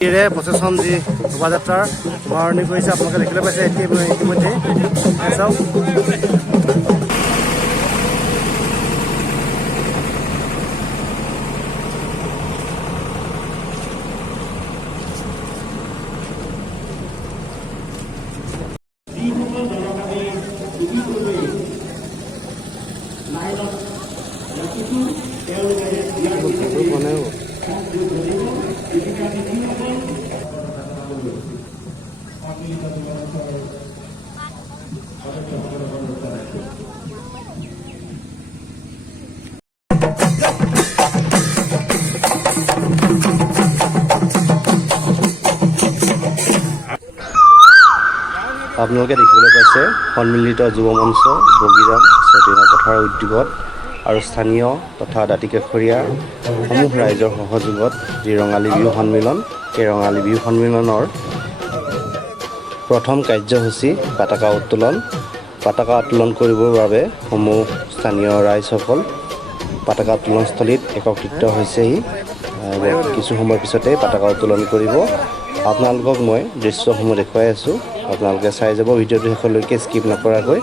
প্ৰচেছন যি শোভাযাত্ৰাৰ শুভাৰম্ভণি কৰিছে আপোনালোকে দেখিবলৈ পাইছে ইতিমধ্যে চাওক আপোনালোকে দেখিবলৈ পাইছে সন্মিলিত যুৱ মঞ্চ বগীৰাম ছটিয়না পথাৰ উদ্যোগত আৰু স্থানীয় তথা দাঁতিকাষৰীয়া সমূহ ৰাইজৰ সহযোগত যি ৰঙালী বিহু সন্মিলন এই ৰঙালী বিহু সন্মিলনৰ প্ৰথম কাৰ্যসূচী পতাকা উত্তোলন কৰিবৰ বাবে সমূহ স্থানীয় ৰাইজসকল পতাকা উত্তোলনস্থলীত একত্ৰিত হৈছেহি কিছু সময়ৰ পিছতে পতাকা উত্তোলন কৰিব আপোনালোকক মই দৃশ্যসমূহ দেখুৱাই আছোঁ আপোনালোকে চাই যাব ভিডিঅ'টো শেষলৈকে স্কিপ নকৰাকৈ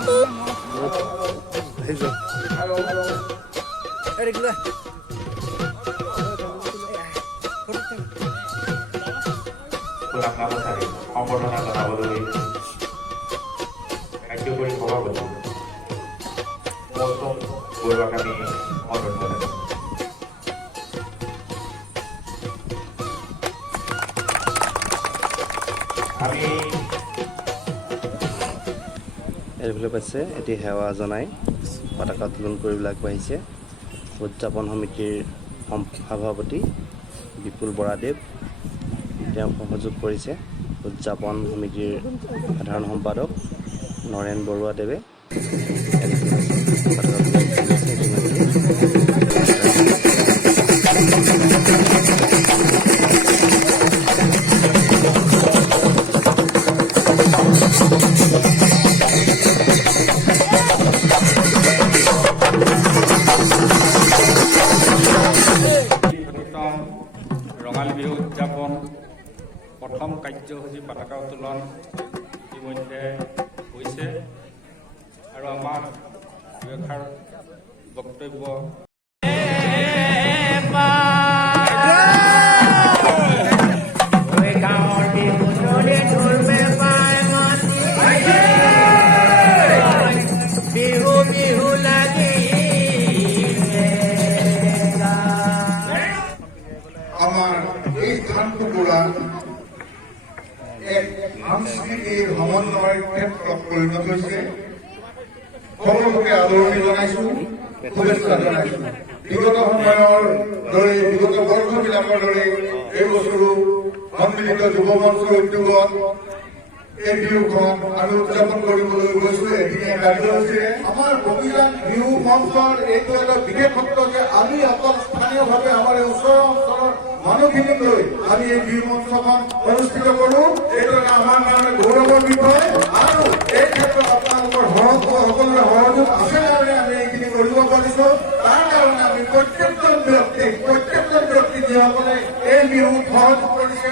এইফালে পাইছে এটি সেৱা জনাই পতাকা উত্তোলন কৰিবলৈ আগবাঢ়িছে উদযাপন সমিতিৰ সভাপতি বিপুল বৰাদেৱ তেওঁ সহযোগ কৰিছে উদযাপন সমিতিৰ সাধাৰণ সম্পাদক নৰেন বৰুৱাদেৱে ৰঙালী বিহু উদযাপন প্ৰথম কাৰ্যসূচী পতাকা উত্তোলন ইতিমধ্যে হৈছে আৰু আমাৰ দুআষাৰ বক্তব্য সাংস্কৃতিক সমন্বয়ৰ ক্ষেত্ৰত পৰিণত হৈছে সকলোকে আদৰণি জনাইছো শুভেচ্ছা জনাইছো বিগত সময়ৰ দৰে বিগত বৰ্ষবিলাকৰ দৰে এই বছৰো সন্মিলিত যুৱ মঞ্চৰ উদ্যোগত এই বিহুখন আমি উদযাপন কৰিবলৈ গৈছো এদিনীয়া কাৰ্যসূচীৰে আমাৰ বগীৰাম বিহু মঞ্চৰ এইটো এটা বিশেষত্ব যে আমি অকল স্থানীয়ভাৱে আমাৰ এই ওচৰৰ অঞ্চলৰ মানুহখিনিক লৈ আমি এই বিহু মঞ্চখন অনুষ্ঠিত কৰো এইটো আমাৰ কাৰণে গৌৰৱৰ বিষয় আৰু এই ক্ষেত্ৰত আপোনালোকৰ সকলোৰে সহযোগ আছে কাৰণে আমি এইখিনি কৰিব পাৰিছো তাৰ কাৰণে আমি প্ৰত্যেকজন ব্যক্তি যিসকলে এই বিহুত সহযোগ কৰিছে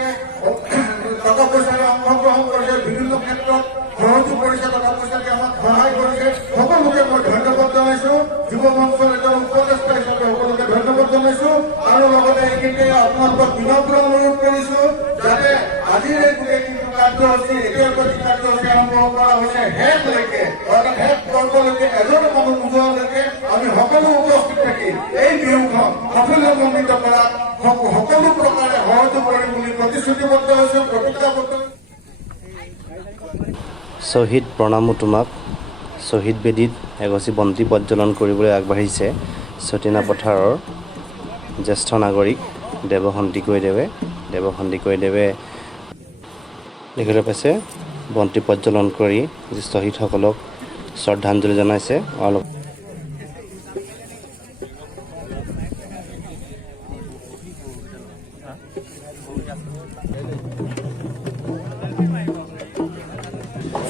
টকা পইচাৰে অংশগ্ৰহণ কৰিছে বিভিন্ন ক্ষেত্ৰত সহযোগ কৰিছে টকা পইচাৰে আমাক সহায় কৰিছে সকলোকে মই ধন্যবাদ জনাইছো যুৱ মঞ্চৰ এজন উপদেষ্টা হিচাপে সকলোকে ধন্যবাদ জনাইছো আৰু লগতে এইখিনিতে আপোনালোকক বিনম্ৰ অনুৰোধ কৰিছো যাতে আজিৰ এই গোটেই কাৰ্যসূচী এতিয়াৰ প্ৰতি কাৰ্যসূচী আৰম্ভ কৰা হৈছে শেষলৈকে অৰ্থাৎ শেষ পৰ্বলৈকে এজন মানুহ নোযোৱালৈকে আমি সকলো উপস্থিত থাকি এই বিহুখন সাফল্যমণ্ডিত কৰাত সকলো প্ৰকাৰে সহযোগ কৰিম বুলি প্ৰতিশ্ৰুতিবদ্ধ হৈছো প্ৰতিজ্ঞাবদ্ধ শ্বহীদ প্ৰণামো তোমাক শ্বহীদ বেদীত এগছি বন্তি প্ৰজ্বলন কৰিবলৈ আগবাঢ়িছে ছটিয়না পথাৰৰ জ্যেষ্ঠ নাগৰিক দেৱ সন্দিকৈদেৱে দেখিবলৈ পাইছে বন্তি প্ৰজ্বলন কৰি শ্বহীদসকলক শ্ৰদ্ধাঞ্জলি জনাইছে অলপ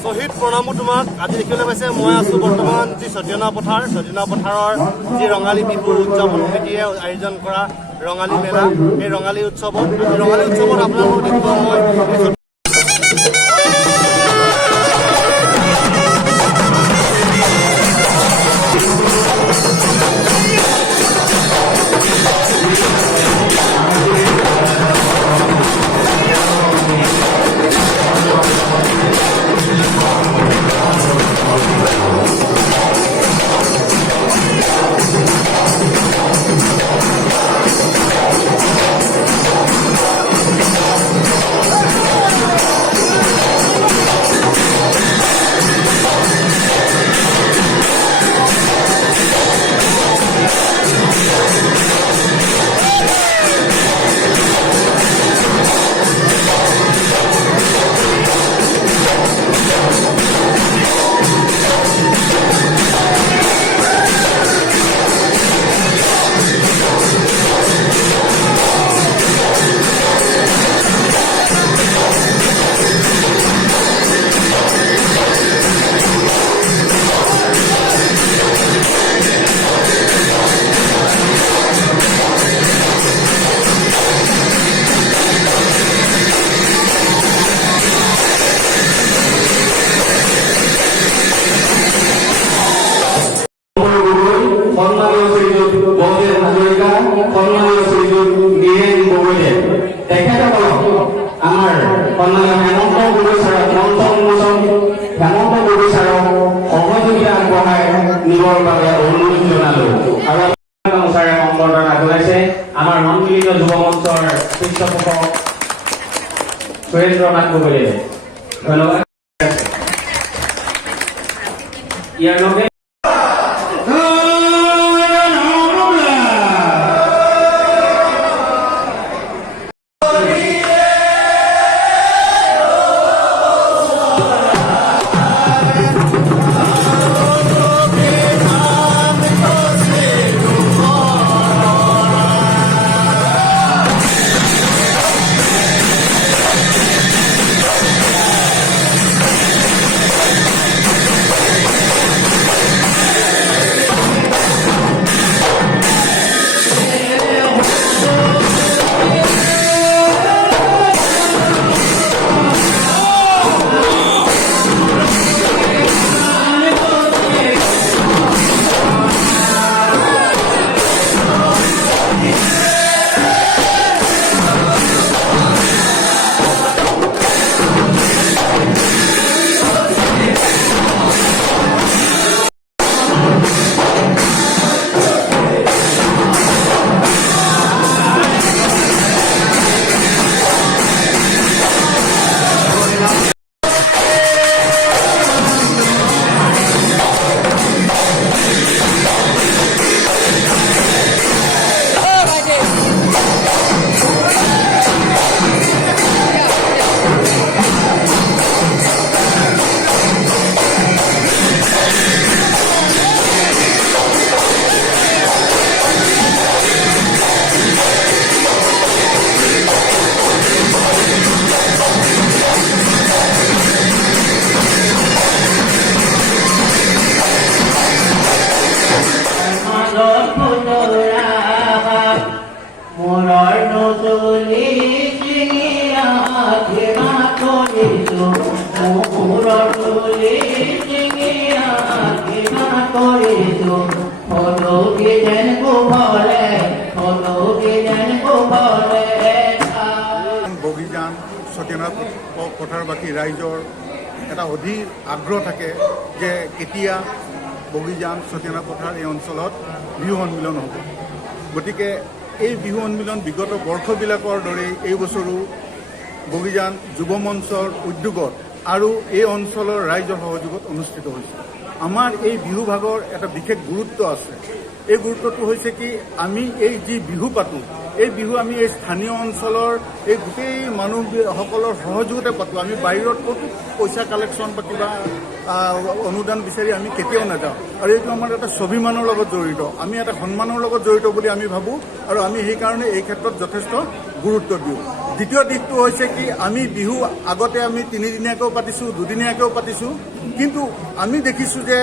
শ্বহীদ প্ৰণামো তোমাক আজি দেখিবলৈ পাইছে মই আছোঁ বৰ্তমান যি ছটিয়না পথাৰৰ যি ৰঙালী বিহু উদযাপন সমিতিয়ে আয়োজন কৰা ৰঙালী মেলা। এই ৰঙালী উৎসৱত আপোনালোকক দেখুৱাম মই আমাৰ মন্ত্ৰিত যুৱ মঞ্চৰ পৃষ্ঠপোষক সুৰেন্দ্ৰ নাথ গগৈয়ে ধন্যবাদ। ইয়াৰ লগে বগীজান সত্যনাথ পথাৰবাসী ৰাইজৰ এটা অধীৰ আগ্ৰহ থাকে যে কেতিয়া বগীজান সত্যনাথ পথাৰ এই অঞ্চলত বিহু সন্মিলন হ'ব। গতিকে এই বিহু সন্মিলন বিগত বৰ্ষবিলাকৰ দৰেই এই বছৰো বগীজান যুৱ মঞ্চৰ উদ্যোগত আৰু এই অঞ্চলৰ ৰাইজৰ সহযোগত অনুষ্ঠিত হৈছে। আমাৰ এই বিহু ভাগৰ এটা বিশেষ গুৰুত্ব আছে। এই গুৰুত্বটো হৈছে কি, আমি এই যি বিহু পাতোঁ, এই বিহু আমি এই স্থানীয় অঞ্চলৰ এই গোটেই মানুহসকলৰ সহযোগতে পাতোঁ। আমি বাহিৰত ক'তো পইচা কালেকশ্যন বা কিবা অনুদান বিচাৰি আমি কেতিয়াও নাযাওঁ। আৰু এইটো আমাৰ এটা স্বাভিমানৰ লগত জড়িত, আমি এটা সন্মানৰ লগত জড়িত বুলি আমি ভাবোঁ, আৰু আমি সেইকাৰণে এই ক্ষেত্ৰত যথেষ্ট গুৰুত্ব দিওঁ। দ্বিতীয় দিশটো হৈছে কি, আমি বিহু আগতে আমি 3 দিনীয়াকৈও পাতিছোঁ, 2 দিনীয়াকৈও পাতিছোঁ, কিন্তু আমি দেখিছোঁ যে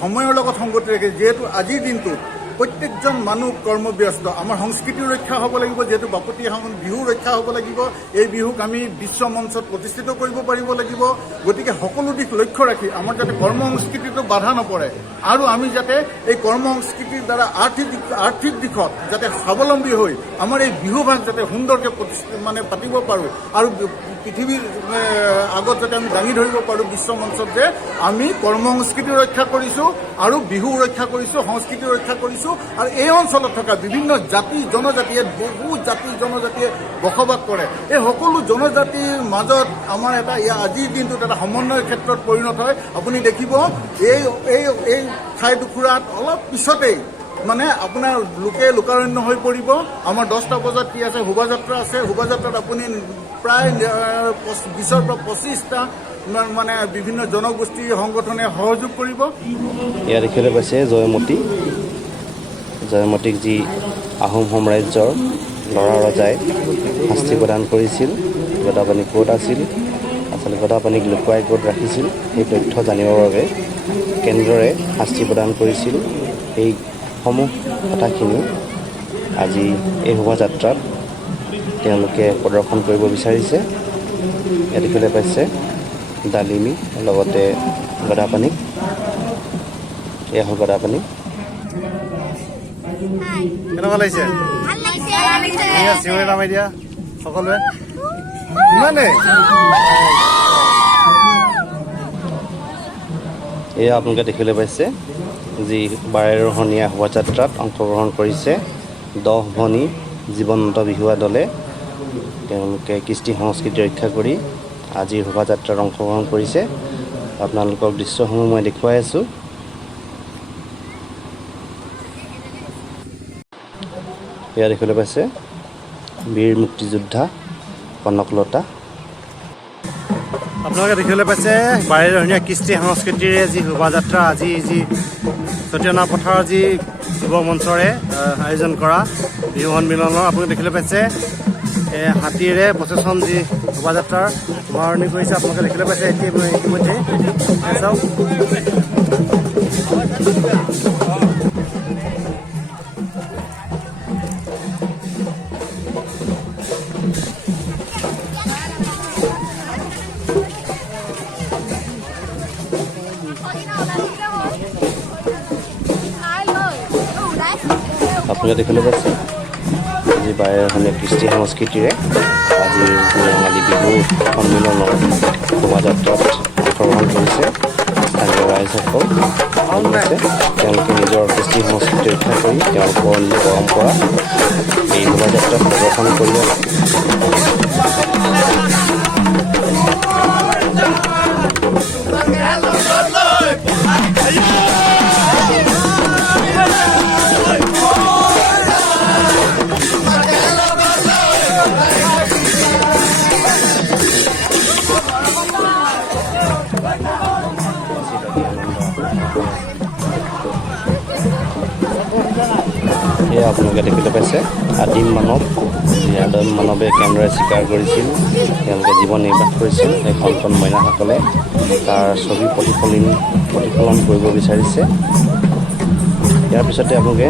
সময়ৰ লগত সংগতি ৰাখে, যিহেতু আজিৰ দিনটোত প্ৰত্যেকজন মানুহ কৰ্মব্যস্ত। আমাৰ সংস্কৃতিও ৰক্ষা হ'ব লাগিব, যিহেতু বাপতি সাহোন বিহু ৰক্ষা হ'ব লাগিব। এই বিহুক আমি বিশ্ব মঞ্চত প্ৰতিষ্ঠিত কৰিব পাৰিব লাগিব। গতিকে সকলো দিশ লক্ষ্য ৰাখি আমাৰ যাতে কৰ্ম সংস্কৃতিটো বাধা নপৰে আৰু আমি যাতে এই কৰ্ম সংস্কৃতিৰ দ্বাৰা আৰ্থিক দিশত যাতে স্বাৱলম্বী হৈ আমাৰ এই বিহুভাগ যাতে সুন্দৰকৈ পাতিব পাৰোঁ আৰু পৃথিৱীৰ আগত যাতে আমি দাঙি ধৰিব পাৰোঁ বিশ্ব মঞ্চত যে আমি কৰ্ম সংস্কৃতি ৰক্ষা কৰিছোঁ আৰু বিহু ৰক্ষা কৰিছোঁ, সংস্কৃতি ৰক্ষা কৰিছোঁ। আৰু এই অঞ্চলত থকা বিভিন্ন জাতি জনজাতিয়ে বহু জাতি জনজাতিয়ে বসবাস কৰে। এই সকলো জনজাতিৰ মাজত আমাৰ এটা আজিৰ দিনটোত এটা সমন্বয়ৰ ক্ষেত্ৰত পৰিণত হয়। আপুনি দেখিব এই ঠাইটুকুৰাত অলপ পিছতেই আপোনাৰ লোকাৰণ্য হৈ পৰিব। আমাৰ 10টা বজাত কি আছে, শোভাযাত্ৰা আছে। শোভাযাত্ৰাত আপুনি প্ৰায় 20ৰ পৰা 25টা বিভিন্ন জনগোষ্ঠী সংগঠনে সহযোগ কৰিব। ইয়াৰ দেখিবলৈ পাইছে জয়মতীক যি আহোম সাম্ৰাজ্যৰ ল'ৰা ৰজাই শাস্তি প্ৰদান কৰিছিল, গদাপাণি ক'ত আছিল, আচলতে গদাপাণিক লুকুৱাই ক'ত ৰাখিছিল, সেই তথ্য জানিবৰ বাবে কেনেদৰে শাস্তি প্ৰদান কৰিছিল, সেই সমূহ কথাখিনি আজি এই শোভাযাত্ৰাত তেওঁলোকে প্ৰদৰ্শন কৰিব বিচাৰিছে। ইয়াত দেখিবলৈ পাইছে ডালিমী লগতে গদাপাণিক। এয়া হ'ল গদাপাণি। কেনেকুৱা লাগিছে? চিঞৰি নামাই দিয়া সকলোৱে ইমানেই। এয়া আপোনালোকে দেখিবলৈ পাইছে যি বাৰেৰহণীয়া শোভাযাত্ৰাত অংশগ্ৰহণ কৰিছে 10 ভনী জীৱন্ত বিহুৱা দলে। তেওঁলোকে কৃষ্টি সংস্কৃতি ৰক্ষা কৰি আজিৰ শোভাযাত্ৰাত অংশগ্ৰহণ কৰিছে। আপোনালোকক দৃশ্যসমূহ মই দেখুৱাই আছোঁ। এয়া দেখিবলৈ পাইছে বীৰ মুক্তিযোদ্ধা কনকলতা। আপোনালোকে দেখিবলৈ পাইছে বাৰেৰহণীয়া কৃষ্টি সংস্কৃতিৰে যি শোভাযাত্ৰা, আজি যি চতিয়ানা পথাৰৰ যি যুৱ মঞ্চৰে আয়োজন কৰা বিহু সন্মিলনৰ আপোনালোকে দেখিবলৈ পাইছে হাতীৰে প্ৰচেছন যি শোভাযাত্ৰাৰ শুভাৰম্ভণি কৰিছে। আপোনালোকে দেখিবলৈ পাইছে ইতিমধ্যে চাওক। আপোনালোকে দেখিবলৈ পাইছে আজি বাৰেৰহণীয়া কৃষ্টি সংস্কৃতিৰে আজিৰ ৰঙালী বিহু সন্মিলনৰ শোভাযাত্ৰাত অংশগ্ৰহণ কৰিছে স্থানীয় ৰাইজসকল। তেওঁলোকে নিজৰ কৃষ্টি সংস্কৃতি ৰক্ষা কৰি তেওঁলোকৰ নিজৰ পৰম্পৰা এই শোভাযাত্ৰাত প্ৰদৰ্শন কৰিব। এয়া আপোনালোকে দেখিবলৈ পাইছে আদিম মানৱে কেনেদৰে স্বীকাৰ কৰিছিল, তেওঁলোকে জীৱন নিৰ্বাহ কৰিছিল। এই কণ মইনাসকলে তাৰ ছবি প্ৰতিফলন কৰিব বিচাৰিছে। ইয়াৰ পিছতে আপোনালোকে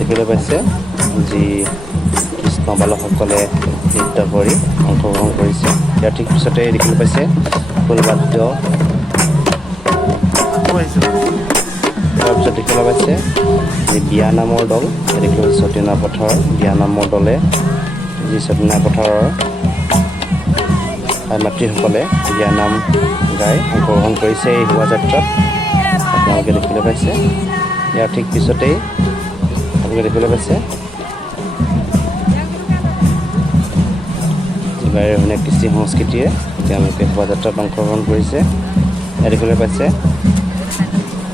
দেখিবলৈ পাইছে যি কৃষ্ণ বালকসকলে নৃত্য কৰি অংশগ্ৰহণ কৰিছে। ইয়াৰ ঠিক পিছতে দেখিবলৈ পাইছে খোলবাদ্য। তাৰপিছত দেখিবলৈ পাইছে যি বিয়া নামৰ দল, দেখিবলৈ পাইছে চতিয়ানা পথাৰৰ বিয়া নামৰ দলে যি চতিয়ানা পথাৰৰ মাতৃসকলে বিয়া নাম গাই অংশগ্ৰহণ কৰিছে এই শোভাযাত্ৰাত। আপোনালোকে দেখিবলৈ পাইছে। ইয়াৰ ঠিক পিছতেই আপোনালোকে দেখিবলৈ পাইছে বাৰেৰহণীয়া কৃষ্টি সংস্কৃতিৰে তেওঁলোকে শোভাযাত্ৰাত অংশগ্ৰহণ কৰিছে। ইয়াত দেখিবলৈ পাইছে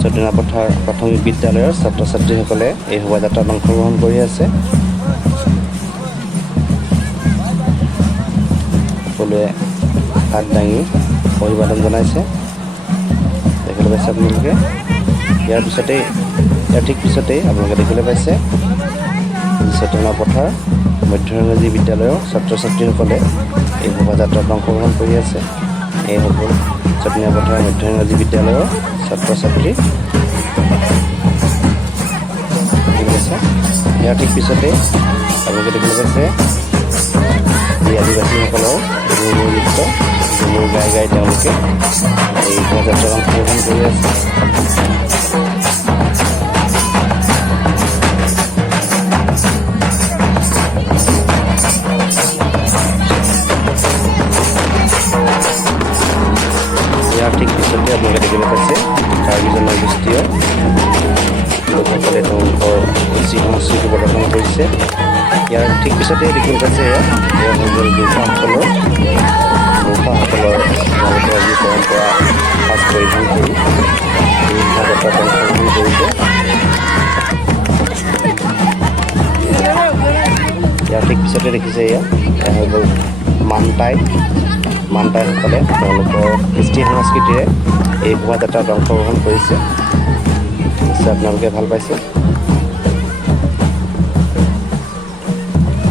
চতিয়ানা পথাৰ প্ৰাথমিক বিদ্যালয়ৰ ছাত্ৰ ছাত্ৰীসকলে এই শোভাযাত্ৰাত অংশগ্ৰহণ কৰি আছে। সকলোৱে হাত দাঙি অভিবাদন জনাইছে। দেখিবলৈ পাইছে আপোনালোকে। ইয়াৰ ঠিক পিছতেই আপোনালোকে দেখিবলৈ পাইছে চতিয়ানা পথাৰ মধ্য ইংৰাজী বিদ্যালয়ৰ ছাত্ৰ ছাত্ৰীসকলে এই শোভাযাত্ৰাত অংশগ্ৰহণ কৰি আছে। এইসকল চতিয়ানা পথাৰ মধ্য ইংৰাজী বিদ্যালয়ৰ ছাত্ৰ ছাত্ৰী। পাইছে ইয়াৰ ঠিক পিছতে আপোনালোকে দেখিবলৈ পাইছে এই আদিবাসীসকলৰ ঝুমুৰ নৃত্য ঝুমুৰ গাই গাই তেওঁলোকে এই শোভাযাত্ৰাত অংশগ্ৰহণ কৰি আছে ঠিক পিছতে আপোনালোকে দেখিবলৈ পাইছে কাৰ্বি জনগোষ্ঠীয় লোকসকলে তেওঁলোকৰ কৃষি সংস্কৃতি প্ৰদৰ্শন কৰিছে ইয়াৰ ঠিক পিছতে দেখিবলৈ পাইছে এয়া হৈ গ'ল গোৰ্খাসকলৰ তেওঁলোকৰ যি পৰম্পৰা সাজ পৰিধান কৰি শোভাযাত্ৰাত অংশগ্ৰহণ কৰিছে ইয়াৰ ঠিক পিছতে দেখিছে এয়া হৈ গ'ল মানটাইসকলে তেওঁলোকৰ কৃষ্টি সংস্কৃতিৰে এই শোভাযাত্ৰাত অংশগ্ৰহণ কৰিছে নিশ্চয় আপোনালোকে ভাল পাইছে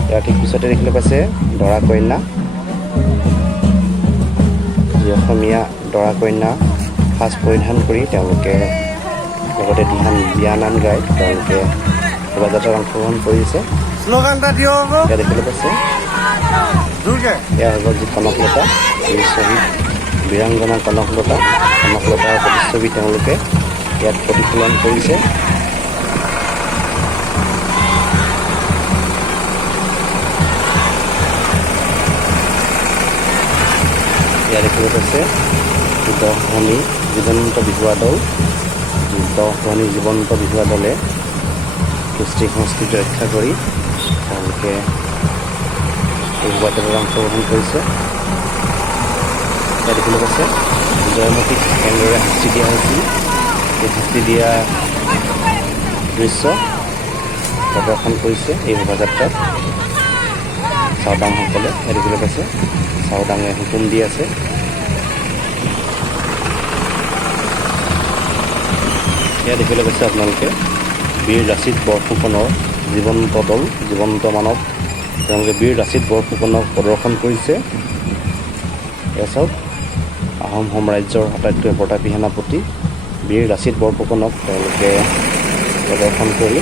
ইয়াৰ ঠিক পিছতে দেখিবলৈ পাইছে দৰা কন্যা যি অসমীয়া দৰা কন্যা সাজ পৰিধান কৰি তেওঁলোকে লগতে বিয়ানাম গাই তেওঁলোকে শোভাযাত্ৰাত অংশগ্ৰহণ কৰিছে এতিয়া দেখিবলৈ পাইছে এয়া হৈ গ'ল যি কনকলতা বীৰ শ্বহীদ বীৰাংগনা কনকলতাৰ প্ৰতিচ্ছবি তেওঁলোকে ইয়াত প্ৰতিফলন কৰিছে ইয়াত দেখিবলৈ পাইছে 10 ভনী জীৱন্ত বিহুৱা দলে কৃষ্টি সংস্কৃতি ৰক্ষা কৰি তেওঁলোকে এই শোভাযাত্ৰাত অংশগ্ৰহণ কৰিছে ইয়াত দেখিবলৈ পাইছে জয়মতীক কেনেদৰে শাস্তি দিয়া হৈছিল এই শাস্তি দিয়া দৃশ্য প্ৰদৰ্শন কৰিছে এই শোভাযাত্ৰাত চাওদাংসকলে ইয়াত দেখিবলৈ পাইছে চাওদাঙে হুকুম দি আছে ইয়াত দেখিবলৈ পাইছে আপোনালোকে বীৰ লাচিত বৰফুকনৰ জীৱন্ত মানৱ তেওঁলোকে বীৰ লাচিত বৰফুকনক প্ৰদৰ্শন কৰিছে এয়া চাওক আহোম সাম্ৰাজ্যৰ আটাইতকৈ প্ৰতাপী সেনাপতি বীৰ লাচিত বৰফুকনক তেওঁলোকে প্ৰদৰ্শন কৰি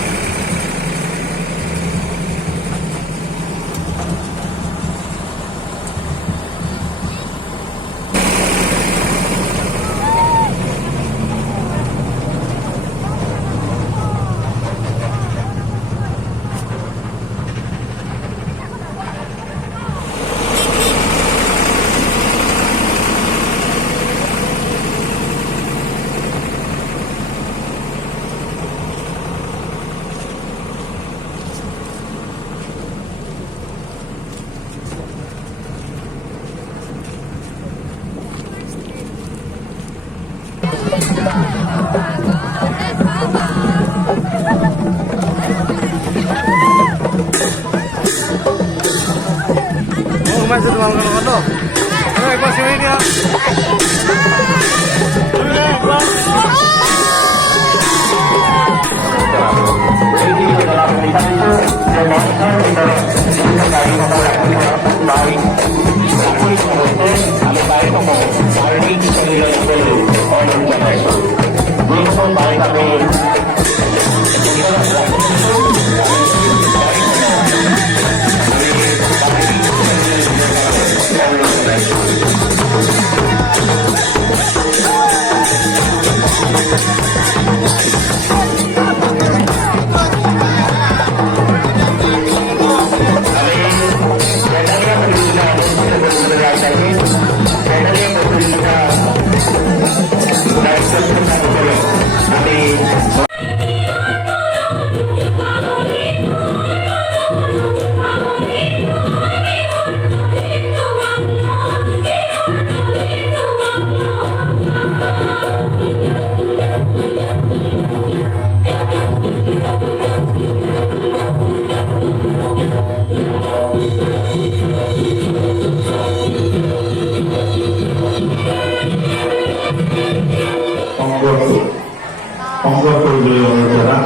সংগ্ৰহ কৰিবলৈ অনুৰোধ জনাম।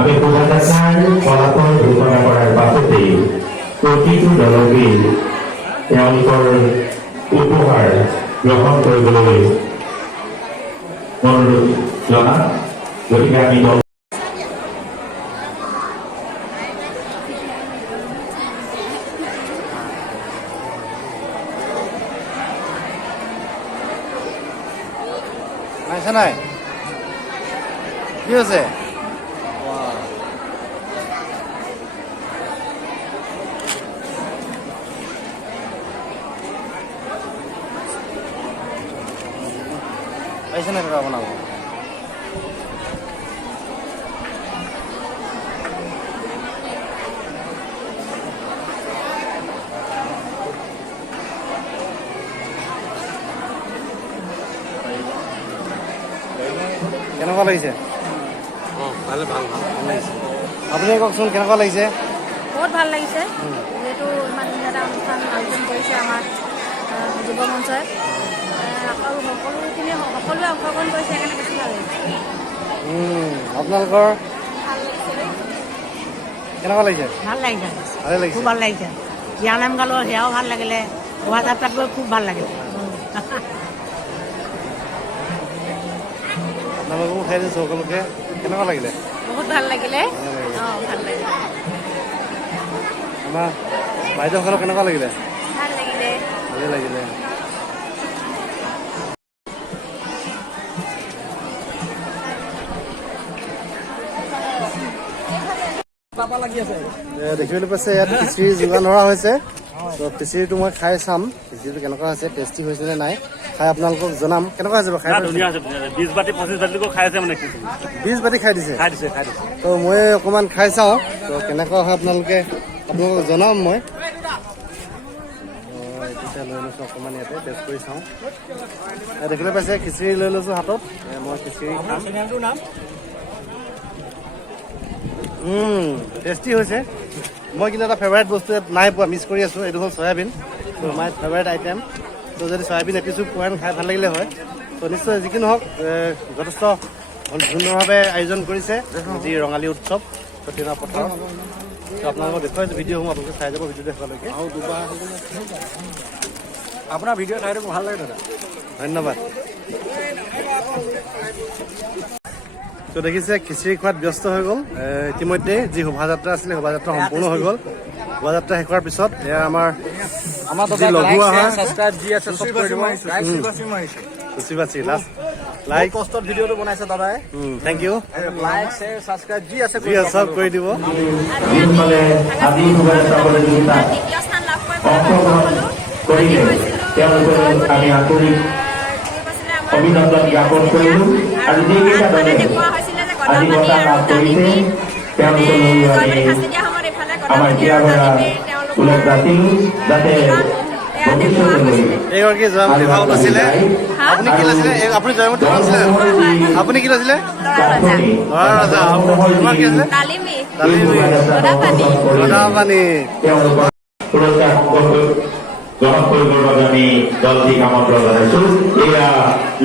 আমি শোভাযাত্ৰাৰ ফলাফল ঘোষণা কৰাৰ পাছতেই প্ৰতিটো দলকে তেওঁলোকৰ উপহাৰ গ্ৰহণ কৰিবলৈ অনুৰোধ জনাম। গতিকে আমি পাইছা নাই কি হৈছে পাইছে নাই দাদা বনাব কেনেকুৱা লাগিছে ভাল লাগিছে আপুনি কওকচোন কেনেকুৱা লাগিছে বহুত ভাল লাগিছে যিহেতু ইমান ধুনীয়া এটা অনুষ্ঠান আয়োজন কৰিছে আমাৰ যুৱ মঞ্চই আৰু সকলোৱে অংশগ্ৰহণ কৰিছে সেইকাৰণে বেছি ভাল লাগিছে আপোনালোকৰ ভাল লাগিছে কেনেকুৱা লাগিছে ভাল লাগিছে ভালে লাগিছে খুব ভাল লাগিছে বিয়া নাম গালো সেয়াও ভাল লাগিলে শোভাযাত্ৰাত গৈ খুব ভাল লাগিলে আপোনালোকো খাই দিছোঁ সকলোকে কেনেকুৱা লাগিলে বহুত ভাল লাগিলে অঁ ভাল লাগিলে আমাৰ বাইদেউসকলক কেনেকুৱা লাগিলে ভাল লাগিলে ভালে লাগিলে দেখিবলৈ পাইছে ইয়াত খিচিৰি যোগান ধৰা হৈছে তো খিচিৰিটো মই খাই চাম খিচিৰিটো কেনেকুৱা হৈছে টেষ্টি হৈছে নে নাই খাই আপোনালোকক জনাম কেনেকুৱা হৈছে বাৰু খাই ধুনীয়া আছে 20 বাটি 25 বাটিলৈকে খাই আছে মানে 20 বাটি খাই দিছে খাই দিছে তো মই অকণমান খাই চাওঁ তো কেনেকুৱা হয় আপোনালোকক জনাম মই এতিয়া লৈ লৈছোঁ অকণমান ইয়াতে টেষ্ট কৰি চাওঁ দেখিবলৈ পাইছে খিচিৰি লৈ লৈছোঁ হাতত মই খিচিৰি খাম টেষ্টি হৈছে মই কিন্তু এটা ফেভাৰেট বস্তু ইয়াত নাই পোৱা মিছ কৰি আছোঁ এইটো হ'ল চয়াবিন ত' মাই ফেভাৰেট আইটেম ত' যদি চয়াবিন এপিচো পোৱা খাই ভাল লাগিলে হয় ত' নিশ্চয় যি কি নহওক যথেষ্ট সুন্দৰভাৱে আয়োজন কৰিছে যি ৰঙালী উৎসৱ সতীনা পথাৰ ত' আপোনালোকক দেখুৱাইছোঁ ভিডিঅ'সমূহ আপোনালোকে চাই যাব ভিডিঅ' দেখুৱালৈকে আৰু দুবাৰ আপোনাৰ ভিডিঅ' চাই ভাল লাগে দাদা ধন্যবাদ তো দেখিছে খিচিৰি খোৱাত ব্যস্ত হৈ গ'ল ইতিমধ্যে যি শোভাযাত্ৰা আছিলে শোভাযাত্ৰা সম্পূৰ্ণ হৈ গ'ল শোভাযাত্ৰা শেষ হোৱাৰ পিছত এয়া আমাৰ যি লঘু আহাৰ চুচি বাচি লাষ্ট লাইক কষ্টত ভিডিঅ'টো বনাইছে দাদাই thank you like share subscribe যি আছে যি চব কৰি দিব যিসকলে আজি শোভাযাত্ৰা প্ৰতিযোগিতাত দ্বিতীয় স্থান লাভ অংশগ্ৰহণ কৰিলে তেওঁলোকক আমি আন্তৰিক অভিনন্দন জ্ঞাপন কৰিলোঁ আৰু যিকেইটা দলে আজি বঁটা লাভ কৰিছে তেওঁলোকলৈ আমি আমাৰ ক্ৰীড়াগৰা ওলগ ৰাখিলোঁ যাতে ভৱিষ্যতলৈ এইগৰাকী জয়মতী ভাও লৈছিলে আপুনি কি লৈছিলে আপুনি জয়মতী ভাও লৈছিলে আপুনি কি লৈছিলে ল'ৰা ৰজা তোমাৰ কি আছিলে তালিমী গদাপানী তেওঁলোকৰ পুৰস্কাৰ গ্ৰহণ কৰিবৰ বাবে আমি জলদি আমন্ত্ৰণ জনাইছোঁ এয়া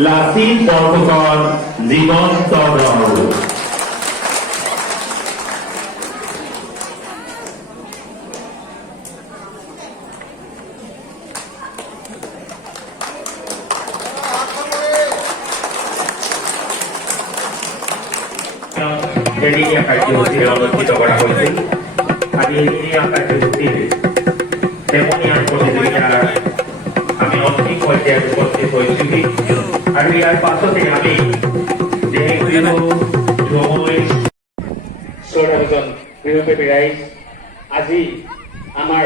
লাচিত বৰফুকন জীৱন্ত দল এদিনীয়া কাৰ্যসূচীৰে অনুষ্ঠিত কৰা হৈছিল আজি এদিনীয়া কাৰ্যসূচীৰ তেমনীয়া প্ৰতিযোগিতাৰ আমি অন্তিম পৰ্যায়ত উপস্থিত হৈছোহি আৰু ইয়াৰ পাছতে আমি শ্ৰদ্ধাভাজন গৃহপতি ৰাইজ আজি আমাৰ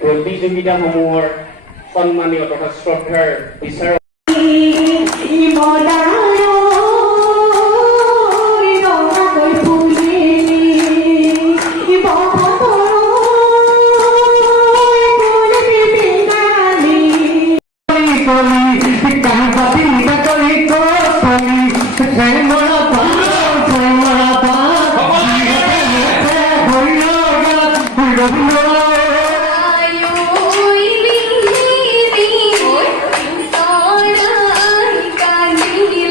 প্ৰতিযোগিতাসমূহৰ সন্মানীয় তথা শ্ৰদ্ধাৰ বিচাৰক Thank you.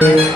Saya